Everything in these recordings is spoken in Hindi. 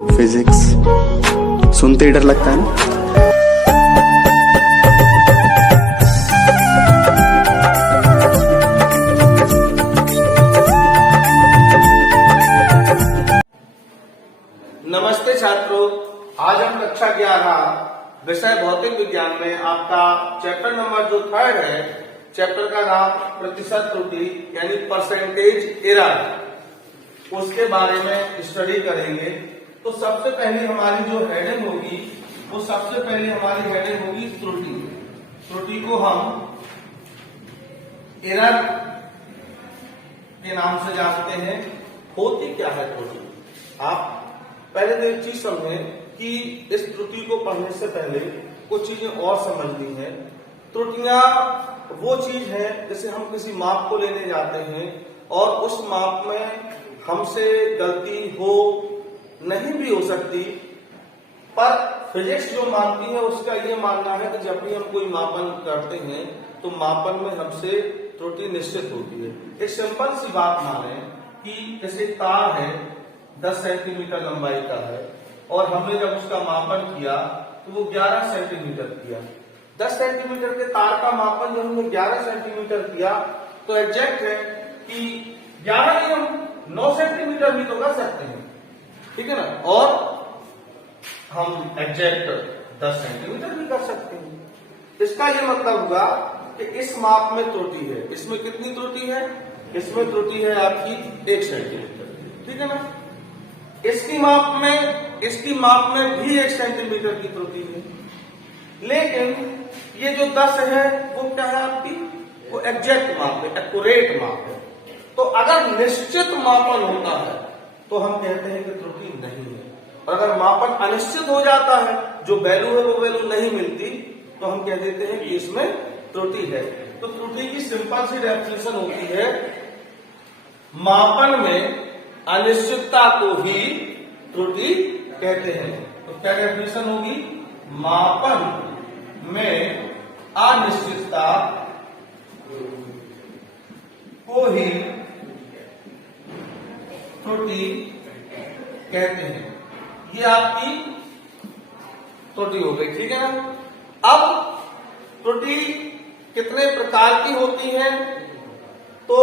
फिजिक्स सुनते ही डर लगता है ना। नमस्ते छात्रों, आज हम कक्षा 11 विषय भौतिक विज्ञान में आपका चैप्टर नंबर जो 3 है, चैप्टर का नाम प्रतिशत त्रुटि यानी परसेंटेज एरर, उसके बारे में स्टडी करेंगे। तो सबसे पहले हमारी जो हेडिंग होगी वो सबसे पहले हमारी हेडिंग होगी त्रुटि। त्रुटि को हम एरर के नाम से जानते हैं। होती क्या है त्रुटि? आप पहले तो एक चीज समझें कि इस त्रुटि को पढ़ने से पहले कुछ चीजें और समझनी है। त्रुटियां वो चीज है जैसे हम किसी माप को लेने जाते हैं और उस माप में हमसे गलती हो नहीं भी हो सकती, पर फिजिक्स जो मानती है उसका ये मानना है कि जब भी हम कोई मापन करते हैं तो मापन में हमसे त्रुटि निश्चित होती है। एक सिंपल सी बात माने कि जैसे तार है 10 सेंटीमीटर लंबाई का है और हमने जब उसका मापन किया तो वो 11 सेंटीमीटर किया। 10 सेंटीमीटर के तार का मापन जब हमने 11 सेंटीमीटर किया तो एग्जैक्ट है कि 11 नहीं, हम 9 सेंटीमीटर भी तो कर सकते हैं, ठीक है ना। और हम एग्जैक्ट 10 सेंटीमीटर भी कर सकते हैं। इसका ये मतलब हुआ कि इस माप में त्रुटि है। इसमें कितनी त्रुटि है? इसमें त्रुटि है आपकी 1 सेंटीमीटर, ठीक है ना। इसकी माप में भी 1 सेंटीमीटर की त्रुटि है, लेकिन ये जो 10 है वो क्या है आपकी? वो एग्जैक्ट माप है, एक्यूरेट माप है। तो अगर निश्चित मापन होता है तो हम कहते हैं कि त्रुटि नहीं है, और अगर मापन अनिश्चित हो जाता है, जो वैल्यू है वो वैल्यू नहीं मिलती, तो हम कह देते हैं कि इसमें त्रुटि है। तो त्रुटि की सिंपल सी डेफिनेशन होती है, मापन में अनिश्चितता को ही त्रुटि कहते हैं। तो क्या डेफिनेशन होगी? मापन में अनिश्चितता को ही त्रुटि कहते हैं। ये आपकी त्रुटि हो गई, ठीक है ना। अब त्रुटि कितने प्रकार की होती है? तो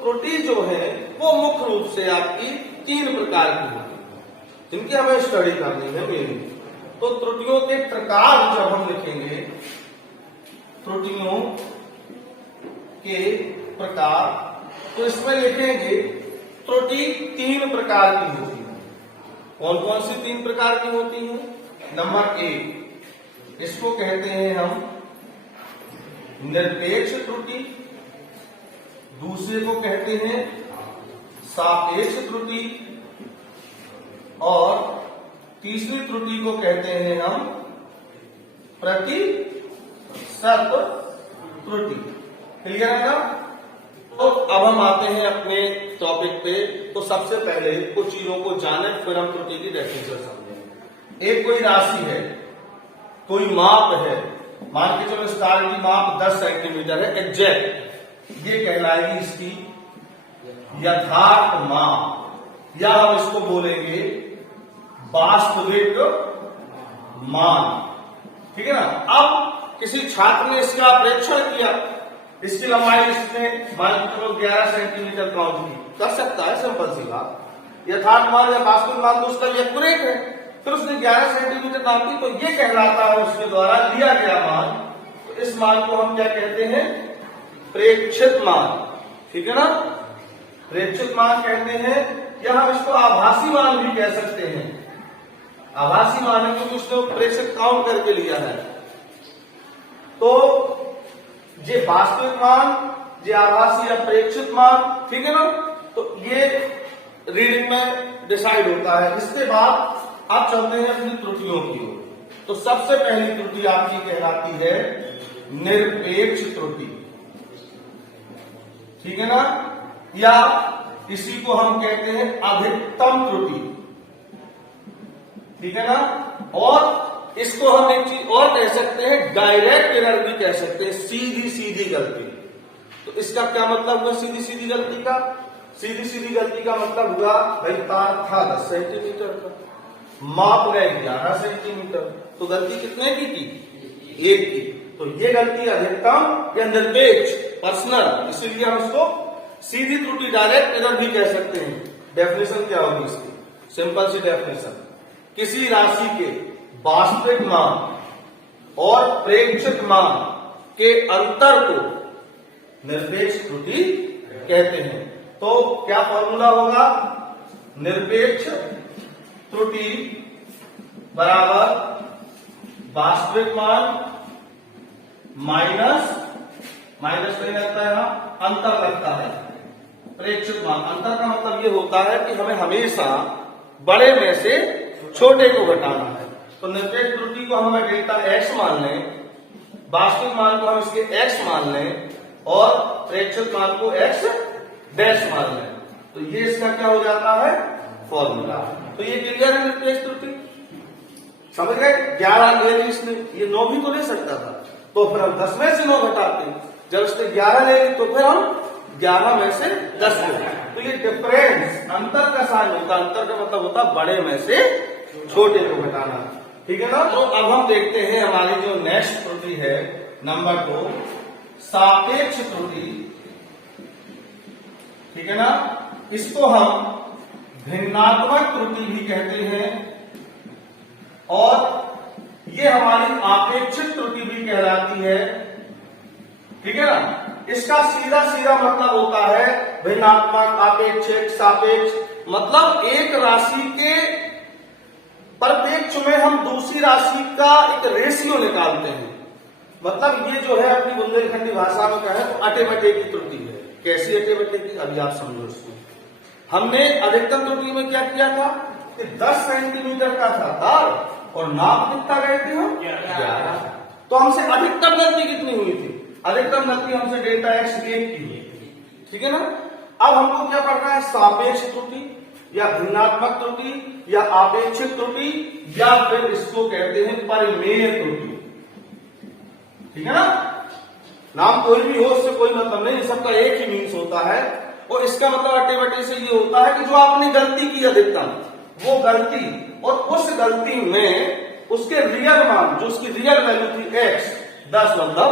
त्रुटि जो है वो मुख्य रूप से आपकी 3 प्रकार की होती है, जिनकी हमें स्टडी करनी है मेनली। तो त्रुटियों के प्रकार जब हम लिखेंगे, त्रुटियों के प्रकार, तो इसमें लिखेंगे त्रुटि 3 प्रकार की होती है। कौन कौन सी 3 प्रकार की होती है? नंबर 1, इसको कहते हैं हम निरपेक्ष त्रुटि। दूसरे को कहते हैं सापेक्ष त्रुटि, और तीसरी त्रुटि को कहते हैं हम प्रतिशत त्रुटि। क्लियर है ना। तो अब हम आते हैं अपने टॉपिक पे। तो सबसे पहले कुछ चीजों को जाने, फिर हम त्रुटि की डेफिनेशन समझेंगे। एक कोई राशि है, कोई माप है, मान के चलो स्टार की माप 10 सेंटीमीटर है एग्जैक्ट, ये कहलाएगी इसकी यथार्थ माप, या हम इसको बोलेंगे वास्तविक मान, ठीक है ना। अब किसी छात्र ने इसका प्रेक्षण किया, इसकी लंबाई इसने मान के चलो 11 सेंटीमीटर काउंट की, कर सकता है, सिंपल सी बात। यथार्थ मान या वास्तविक मान तो उसका एक्यूरेट है, फिर उसने 11 सेंटीमीटर नापी, तो ये कहलाता है उसके द्वारा लिया गया मान। तो इस मान को हम क्या कहते हैं? प्रेक्षित मान, ठीक है ना। प्रेक्षित मान कहते हैं, या हम इसको आभासी मान भी कह सकते हैं। आभासी मान है क्योंकि उसने प्रेक्षित काउंट करके लिया है। तो ये वास्तविक मान, ये आभासी या प्रेक्षित मान, ठीक है ना। तो ये रीडिंग में डिसाइड होता है। इसके बाद आप चलते हैं अपनी त्रुटियों की ओर। तो सबसे पहली त्रुटि आपकी कहलाती है निरपेक्ष त्रुटि, ठीक है ना, या इसी को हम कहते हैं अधिकतम त्रुटि, ठीक है ना। और इसको हम एक चीज और कह सकते हैं, डायरेक्ट एरर भी कह सकते हैं, सीधी सीधी गलती। तो इसका क्या मतलब हुआ सीधी सीधी गलती का? सीधी सीधी गलती का मतलब हुआ भाई तार था 10 सेंटीमीटर का, माप गए 11 सेंटीमीटर, तो गलती कितने की 1 की। तो ये गलती अधिकतम या निरपेक्ष पर्सनल, इसीलिए हम इसको सीधी त्रुटि डायरेक्ट एरर भी कह सकते हैं। डेफिनेशन क्या होगी इसकी, सिंपल सी डेफिनेशन, किसी राशि के वास्तविक मान और प्रेक्षित मान के अंतर को निरपेक्ष त्रुटि कहते हैं। तो क्या फॉर्मूला होगा, निरपेक्ष त्रुटि बराबर वास्तविक मान माइनस नहीं लगता है ना, अंतर लगता है प्रेक्षित मान। अंतर का मतलब ये होता है कि हमें हमेशा बड़े में से छोटे को घटाना है। तो निरपेक्ष त्रुटि को हमें डेल्टा x मान लें, वास्तविक मान को हम इसके x मान लें और प्रेक्षित मान को x डैश मान लें, तो ये इसका क्या हो जाता है फॉर्मूला। तो ये क्लियर है निरपेक्ष त्रुटि, समझ गए। 11 ले ली इसने, ये 9 भी तो ले सकता था, तो फिर हम 10 में से 9 घटाते, जब उसने 11 ले ली तो फिर हम 11 में से 10 ले। तो ये डिफरेंस अंतर का साइन होता है, अंतर का मतलब होता है बड़े में से छोटे को घटाना, ठीक है ना। तो अब हम देखते हैं हमारी जो नेक्स्ट त्रुटि है नंबर 2, सापेक्ष त्रुटि, ठीक है ना। इसको हम भिन्नात्मक त्रुटि भी कहते हैं और ये हमारी आपेक्षिक त्रुटि भी कहलाती है, ठीक है ना। इसका सीधा मतलब होता है भिन्नात्मक, आपेक्षिक, सापेक्ष, मतलब एक राशि के परिप्रेक्ष्य में हम दूसरी राशि का एक रेशियो निकालते हैं। मतलब ये जो है अपनी बुंदेलखंडी भाषा में कहें तो अटे बटे की त्रुटि है। कैसी अटे बटे की, अभी आप समझो इसको। हमने अधिकतम त्रुटि में क्या किया था कि 10 सेंटीमीटर का था तार और नाप कितना गए थे हम 11। तो हमसे अधिकतम गलती कितनी हुई थी, अधिकतम गलती हमसे डेल्टा x 1 की हुई थी, ठीक है ना। अब हमको क्या करना है, सापेक्ष त्रुटि या भिन्नात्मक त्रुटि या आपेक्षिक त्रुटि या फिर इसको कहते हैं परिमेय त्रुटि, ठीक है ना। नाम कोई भी हो उससे कोई मतलब नहीं, सबका एक ही मीन्स होता है। और इसका मतलब अटे बटे से ये होता है कि जो आपने गलती की अधिकतम, वो गलती और उस गलती में उसके रियल मान, जो उसकी रियल वैल्यू थी x 10, मतलब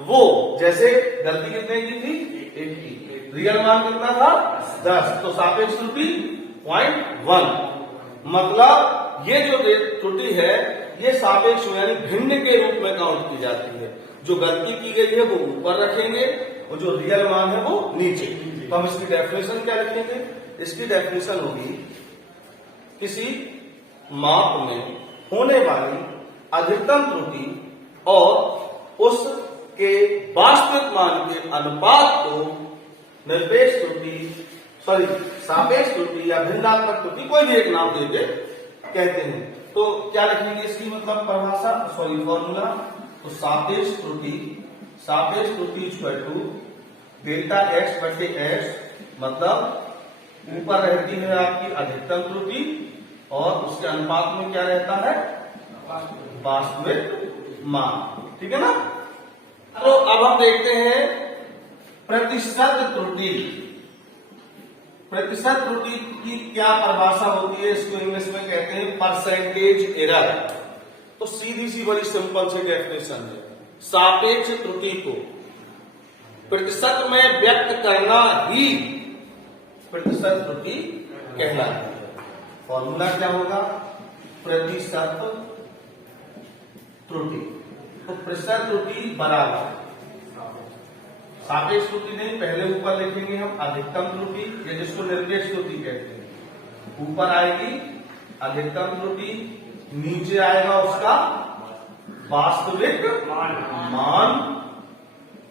वो जैसे गलती कितने की थी 1 की, रियल मान कितना था 10, तो सापेक्ष त्रुटि 0.1। मतलब ये जो त्रुटि है ये सापेक्ष यानी भिन्न के रूप में काउंट की जाती है। जो गलती की गई है वो ऊपर रखेंगे और जो रियल मान है वो नीचे। तो हम इसकी डेफिनेशन क्या लिखेंगे, इसकी डेफिनेशन होगी किसी माप में होने वाली अधिकतम त्रुटि और उसके वास्तविक मान के अनुपात को निरपेक्ष त्रुटि, सापेक्ष त्रुटि या भिन्नात्मक त्रुटि, कोई भी एक नाम देके कहते हैं। तो क्या लिखेंगे इसकी मतलब परिभाषा, फॉर्मूला। तो सापेक्ष त्रुटि इक्वल टू डेल्टा x बटे x, मतलब ऊपर रहती है आपकी अधिकतम त्रुटि और उसके अनुपात में क्या रहता है वास्तविक मान, ठीक है ना। तो अब हम देखते हैं प्रतिशत त्रुटि। प्रतिशत त्रुटि की क्या परिभाषा होती है, इसको इंग्लिश में कहते हैं परसेंटेज एरर। तो सीधी सी बड़ी सिंपल सी डेफिनेशन है, सापेक्ष त्रुटि को प्रतिशत में व्यक्त करना ही प्रतिशत त्रुटि कहलाती है। फॉर्मूला क्या होगा, प्रतिशत त्रुटि। तो प्रतिशत त्रुटि बराबर सापेक्ष त्रुटि नहीं, पहले ऊपर लिखेंगे हम अधिकतम त्रुटि, या जिसको निरपेक्ष त्रुटि कहते हैं। ऊपर आएगी अधिकतम त्रुटि, नीचे आएगा उसका वास्तविक मान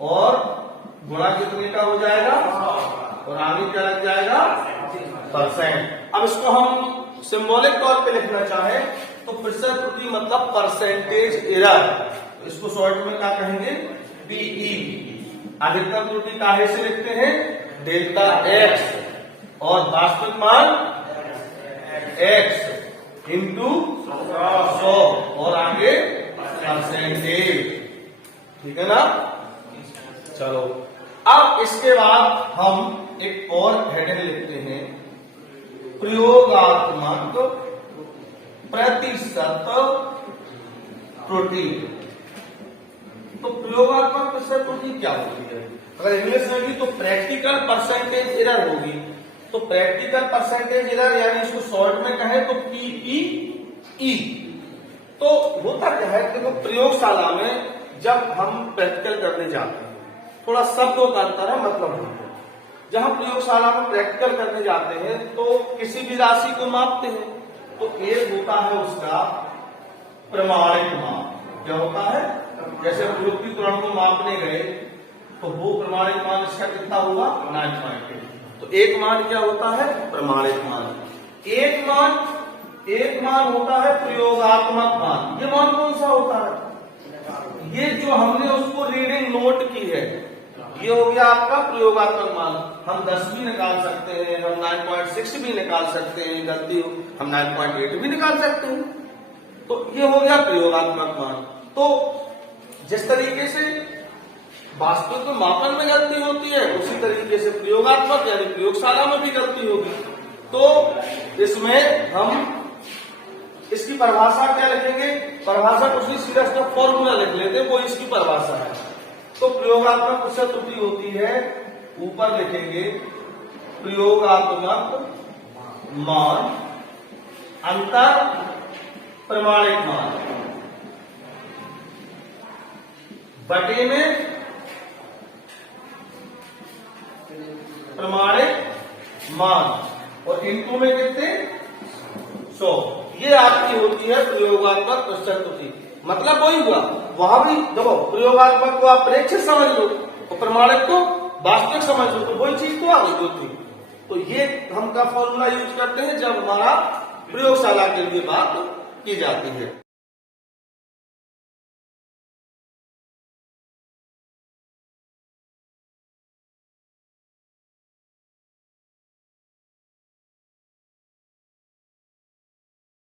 और गुणा कितने का हो जाएगा और आगे क्या लग जाएगा परसेंट। अब इसको हम सिंबॉलिक तौर पे लिखना चाहे तो प्रतिशत त्रुटि मतलब परसेंटेज एरर, तो इसको शॉर्ट में क्या कहेंगे पीई। अधिकतम त्रुटि काहे से लिखते हैं डेल्टा x और वास्तविक मान x इंटू 100 और आगे परसेंटेज, ठीक है ना। चलो अब इसके बाद हम एक और हेडिंग लिखते हैं प्रयोगात्मक प्रतिशत त्रुटि। तो प्रयोगात्मक प्रतिशत त्रुटि क्या होती है? अगर इंग्लिश में भी तो प्रैक्टिकल परसेंटेज एरर होगी। तो प्रैक्टिकल परसेंटेज एरर यानी इसको शॉर्ट में कहें तो PPE। तो होता क्या है, देखो प्रयोगशाला में जब हम प्रैक्टिकल करने जाते हैं, थोड़ा शब्दों का अंतर है, मतलब नहीं है। जब हम प्रयोगशाला में प्रैक्टिकल करने जाते हैं तो किसी भी राशि को मापते हैं, तो एक होता है उसका प्रमाणिक माप। क्या होता है? जैसे प्रयुक्ति त्वरण को मापने गए तो वो प्रमाणिक मान इसका कितना होगा? 9.8। तो एक मान क्या होता है? प्रमाणिक मान। एक मान होता है प्रयोगात्मक मान। ये मान कौन सा होता है? ये जो हमने उसको रीडिंग नोट की है, ये हो गया आपका प्रयोगात्मक मान। हम 10 भी निकाल सकते हैं, हम 9.6 भी निकाल सकते हैं, गलती हो हम 9.8 भी निकाल सकते हैं। तो ये हो गया प्रयोगात्मक मान। तो जिस तरीके से वास्तविक में मापन में गलती होती है, उसी तरीके से प्रयोगात्मक यानी प्रयोगशाला में भी गलती होगी। तो इसमें हम इसकी परिभाषा क्या लिखेंगे? परिभाषा कुछ नहीं, सीधा सीधा फॉर्मूला लिख लेते हैं, वो इसकी परिभाषा है। तो प्रयोगात्मक प्रतिशत त्रुटि होती है, ऊपर लिखेंगे प्रयोगात्मक मान अंतर प्रमाणिक मान बटे में प्रमाणिक मान और इंटू में कितने? 100। ये आपकी होती है प्रयोगात्मक प्रतिशत त्रुटि। मतलब वही हुआ, वहां भी देखो प्रयोगात्मक को आप प्रेक्षित समझ लो और प्रमाणिक को वास्तविक समझ लो, तो वही चीज तो आ गई होती। तो ये हम का फॉर्मूला यूज करते हैं जब हमारा प्रयोगशाला के लिए बात की जाती है।